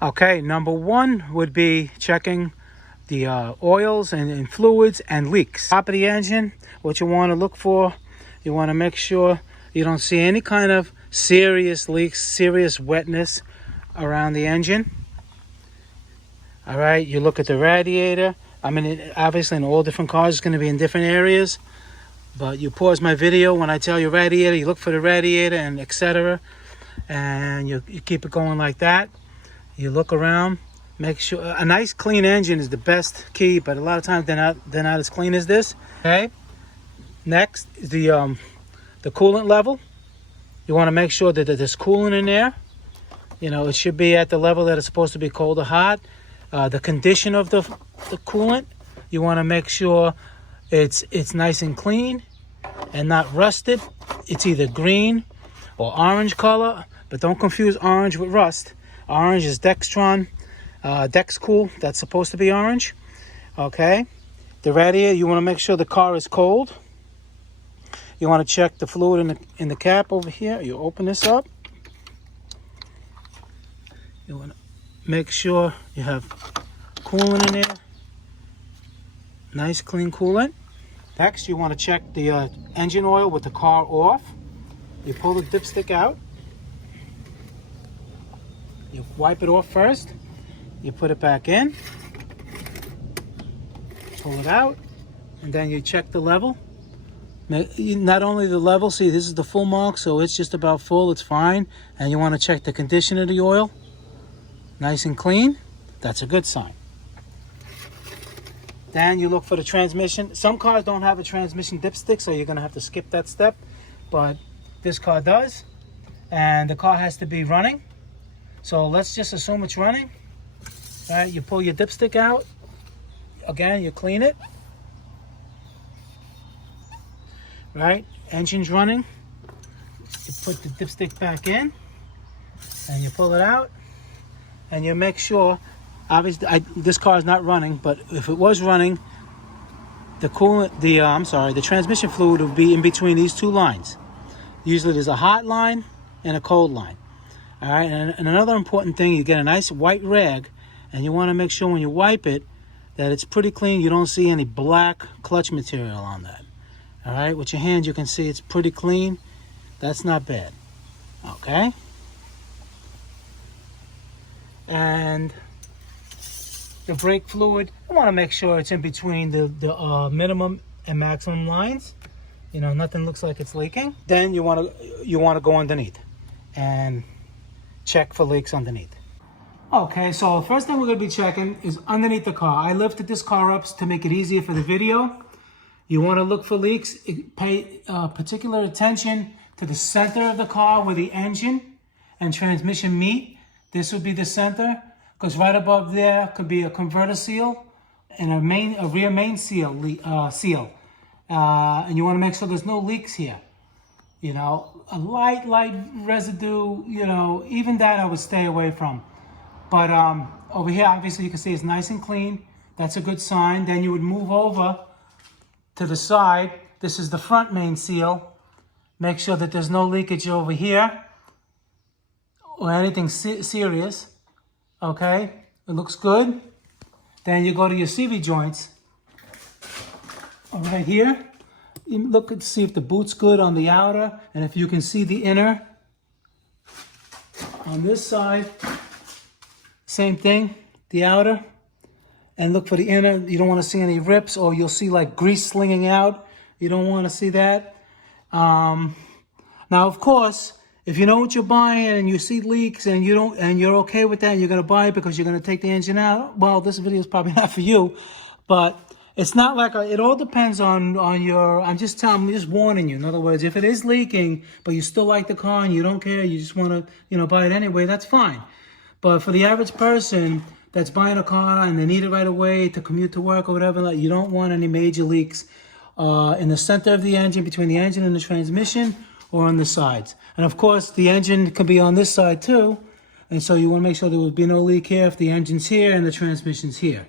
Okay, number one would be checking the oils and fluids and leaks. Top of the engine, what you want to look for, you want to make sure you don't see any kind of serious leaks, serious wetness around the engine. All right, you look at the radiator. I mean, obviously in all different cars, it's going to be in different areas. But you pause my video when I tell you radiator, you look for the radiator and etc. And you keep it going like that. You look around, make sure a nice clean engine is the best key, but a lot of times they're not as clean as this. Okay. Next is the coolant level. You want to make sure that there's coolant in there. You know, it should be at the level that it's supposed to be, cold or hot. The condition of the coolant, you want to make sure it's nice and clean and not rusted. It's either green or orange color, but don't confuse orange with rust. Orange is Dextron, Dexcool. That's supposed to be orange. Okay. The radiator, you want to make sure the car is cold. You want to check the fluid in the cap over here. You open this up. You want to make sure you have coolant in there. Nice clean coolant. Next, you want to check the engine oil with the car off. You pull the dipstick out. You wipe it off first. You put it back in. Pull it out. And then you check the level. Not only the level, see this is the full mark, so it's just about full, it's fine. And you want to check the condition of the oil. Nice and clean. That's a good sign. Then you look for the transmission. Some cars don't have a transmission dipstick, so you're going to have to skip that step. But this car does. And the car has to be running. So let's just assume it's running. All right, you pull your dipstick out. Again, you clean it. Right, engine's running. You put the dipstick back in. And you pull it out. And you make sure, obviously, this car is not running, but if it was running, the coolant, the transmission fluid would be in between these two lines. Usually there's a hot line and a cold line. All right, and another important thing, you get a nice white rag, and you want to make sure when you wipe it that it's pretty clean. You don't see any black clutch material on that. All right, with your hand you can see it's pretty clean. That's not bad. Okay. And the brake fluid, you want to make sure it's in between the minimum and maximum lines. You know, nothing looks like it's leaking. Then you want to go underneath and check for leaks underneath. Okay, so the first thing we're going to be checking is underneath the car. I lifted this car up to make it easier for the video. You want to look for leaks. Pay particular attention to the center of the car where the engine and transmission meet. This would be the center, because right above there could be a converter seal and a rear main seal. And you want to make sure there's no leaks here. You know, a light residue, you know, even that I would stay away from. But over here, obviously, you can see it's nice and clean. That's a good sign. Then you would move over to the side. This is the front main seal. Make sure that there's no leakage over here or anything serious. Okay, it looks good. Then you go to your CV joints. Right here. You look to see if the boot's good on the outer, and if you can see the inner. On this side, same thing, the outer. And look for the inner. You don't want to see any rips, or you'll see like grease slinging out. You don't want to see that. Now, of course, if you know what you're buying and you see leaks and you're okay with that, and you're going to buy it because you're going to take the engine out, well, this video is probably not for you. But it's not like it all depends on your. I'm just warning you. In other words, if it is leaking, but you still like the car and you don't care, you just want to buy it anyway, that's fine. But for the average person that's buying a car and they need it right away to commute to work or whatever, like, you don't want any major leaks in the center of the engine, between the engine and the transmission, or on the sides. And of course, the engine can be on this side too. And so you want to make sure there would be no leak here if the engine's here and the transmission's here.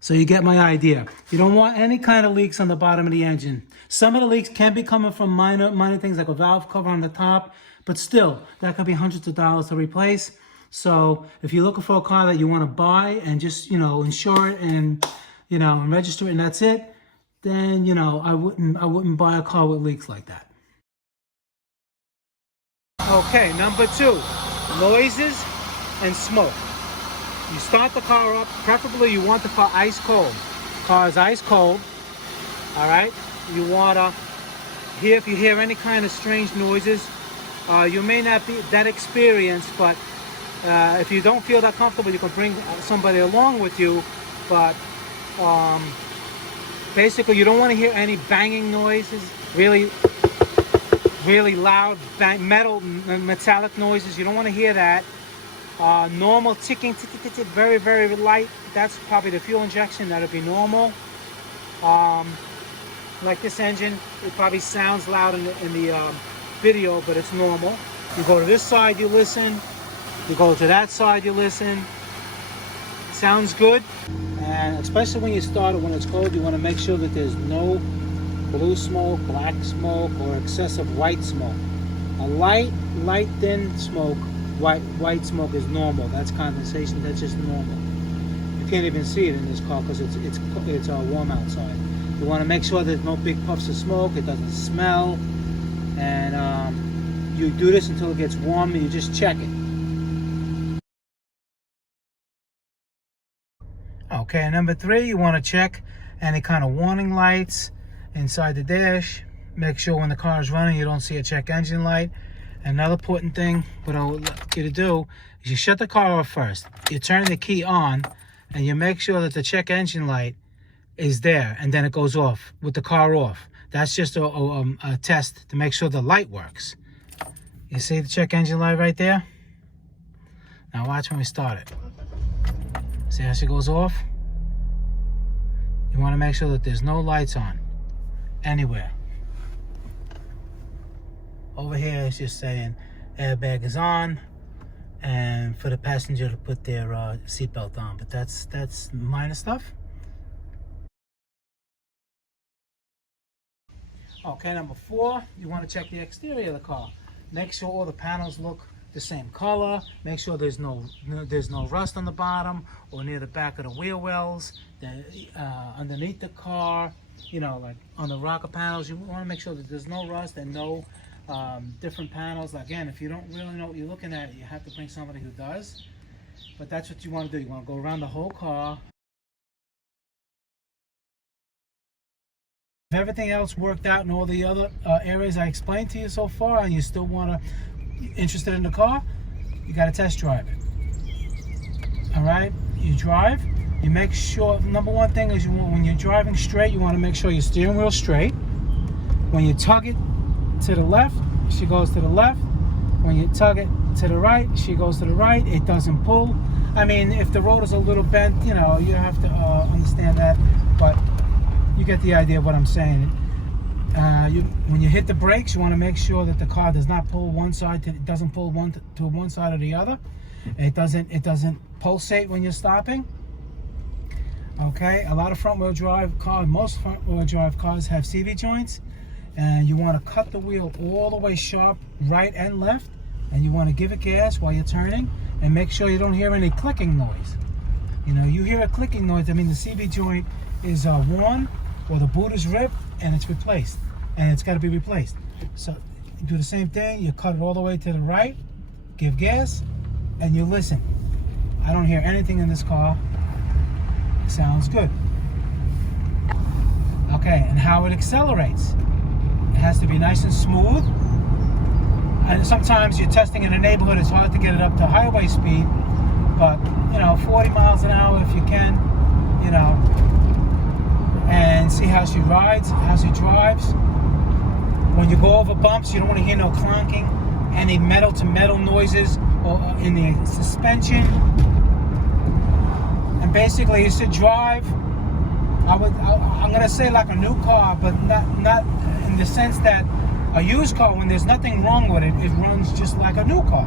So you get my idea. You don't want any kind of leaks on the bottom of the engine. Some of the leaks can be coming from minor things like a valve cover on the top, but still, that could be hundreds of dollars to replace. So if you're looking for a car that you want to buy and just, insure it and, and register it and that's it, then, I wouldn't buy a car with leaks like that. Okay, number 2, noises and smoke. You start the car up, preferably you want the car ice cold. Car is ice cold, all right? You want to hear, if you hear any kind of strange noises, you may not be that experienced, but if you don't feel that comfortable, you can bring somebody along with you. But basically, you don't want to hear any banging noises, really loud metallic noises. You don't want to hear that. Normal ticking, very, very light. That's probably the fuel injection. That'll be normal. Like this engine, it probably sounds loud in the video, but it's normal. You go to this side, you listen. You go to that side, you listen. Sounds good. And especially when you start it, when it's cold, you want to make sure that there's no blue smoke, black smoke, or excessive white smoke. A light, thin smoke, white smoke is normal. That's condensation. That's just normal. You can't even see it in this car because it's warm outside. You want to make sure there's no big puffs of smoke. It doesn't smell. And you do this until it gets warm, and you just check it. Okay, number 3, you want to check any kind of warning lights inside the dash. Make sure when the car is running, you don't see a check engine light. Another important thing, what I would like you to do is you shut the car off first. You turn the key on, and you make sure that the check engine light is there, and then it goes off with the car off. That's just a test to make sure the light works. You see the check engine light right there? Now watch when we start it. See how she goes off? You want to make sure that there's no lights on anywhere. Over here it's just saying airbag is on, and for the passenger to put their seatbelt on, but that's minor stuff. Okay, number 4, you want to check the exterior of the car. Make sure all the panels look the same color. Make sure there's no rust on the bottom or near the back of the wheel wells, underneath the car, like on the rocker panels. You want to make sure that there's no rust and no different panels. Again, if you don't really know what you're looking at, you have to bring somebody who does. But that's what you want to do. You want to go around the whole car. If everything else worked out in all the other areas I explained to you so far, and you still interested in the car, you got to test drive it. All right, you drive. You make sure. Number 1 thing is when you're driving straight, you want to make sure your steering wheel's straight. When you tug it to the left, she goes to the left. When you tug it to the right, she goes to the right. It doesn't pull. I mean, if the road is a little bent, you have to understand that, but you get the idea of what I'm saying. When you hit the brakes, you want to make sure that the car does not pull one side. It doesn't pull to one side or the other. It doesn't pulsate when you're stopping. Okay, a lot of front-wheel drive cars, most front-wheel drive cars have CV joints, and you want to cut the wheel all the way sharp, right and left, and you want to give it gas while you're turning, and make sure you don't hear any clicking noise. You hear a clicking noise, I mean the CV joint is worn, or the boot is ripped, and it's replaced, and it's got to be replaced. So you do the same thing. You cut it all the way to the right, give gas, and you listen. I don't hear anything in this car. It sounds good. Okay, and how it accelerates. It has to be nice and smooth. And sometimes you're testing in a neighborhood, it's hard to get it up to highway speed, but 40 miles an hour if you can, and see how she rides, how she drives. When you go over bumps, you don't want to hear no clonking, any metal to metal noises or in the suspension. And basically you should drive, I'm gonna say like a new car, but not in the sense that a used car, when there's nothing wrong with it, it runs just like a new car.